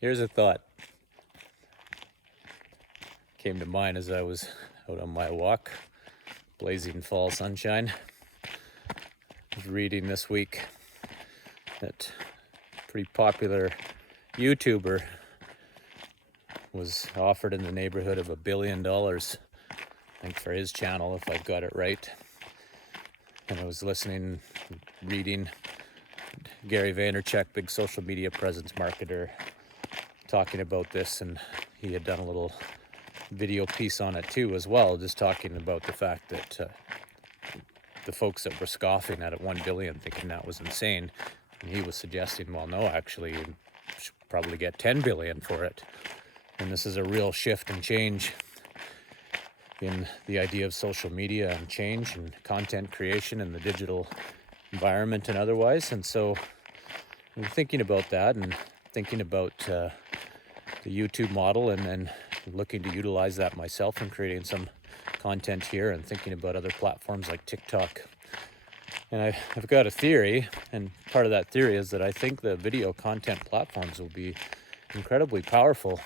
Here's a thought. Came to mind as I was out on my walk, blazing fall sunshine. I was reading this week that a pretty popular YouTuber was offered in the neighborhood of $1 billion, I think, for his channel, if I've got it right. And I was listening, reading Gary Vaynerchuk, big social media presence marketer, talking about this, and he had done a little video piece on it too as well, just talking about the fact that the folks that were scoffing at it 1 billion, thinking that was insane, and he was suggesting, well, no, actually, you should probably get 10 billion for it. And this is a real shift and change in the idea of social media and change and content creation in the digital environment and otherwise. And so I'm thinking about that and thinking about the YouTube model, and then looking to utilize that myself and creating some content here, and thinking about other platforms like TikTok. And I've got a theory, and part of that theory is that I think the video content platforms will be incredibly powerful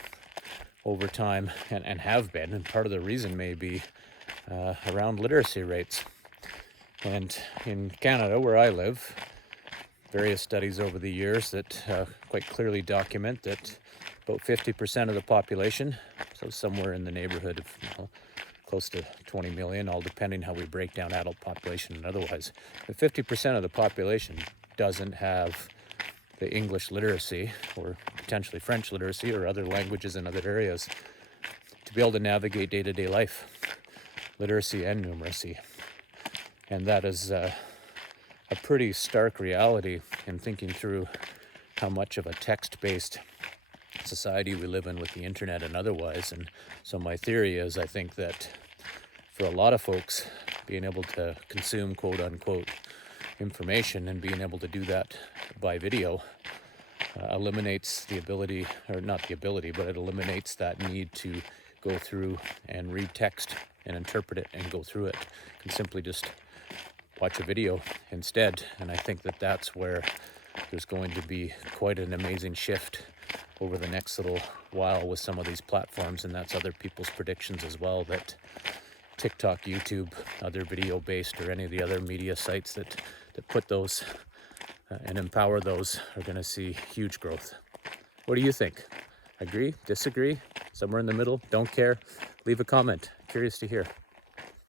over time, and have been, and part of the reason may be around literacy rates. And in Canada, where I live, various studies over the years that quite clearly document that about 50% of the population, so somewhere in the neighborhood of close to 20 million, all depending how we break down adult population and otherwise, but 50% of the population doesn't have the English literacy, or potentially French literacy, or other languages in other areas, to be able to navigate day-to-day life, literacy and numeracy. And that is a pretty stark reality in thinking through how much of a text-based society we live in with the internet and otherwise. And so my theory is, I think that for a lot of folks, being able to consume quote-unquote information, and being able to do that by video, eliminates the ability, or not the ability, but it eliminates that need to go through and read text and interpret it and go through it. You can simply just watch a video instead. And I think that that's where there's going to be quite an amazing shift over the next little while with some of these platforms, and that's other people's predictions as well, that TikTok, YouTube, other video-based, or any of the other media sites that put those and empower those are going to see huge growth. What do you think? Agree? Disagree? Somewhere in the middle? Don't care? Leave a comment. Curious to hear.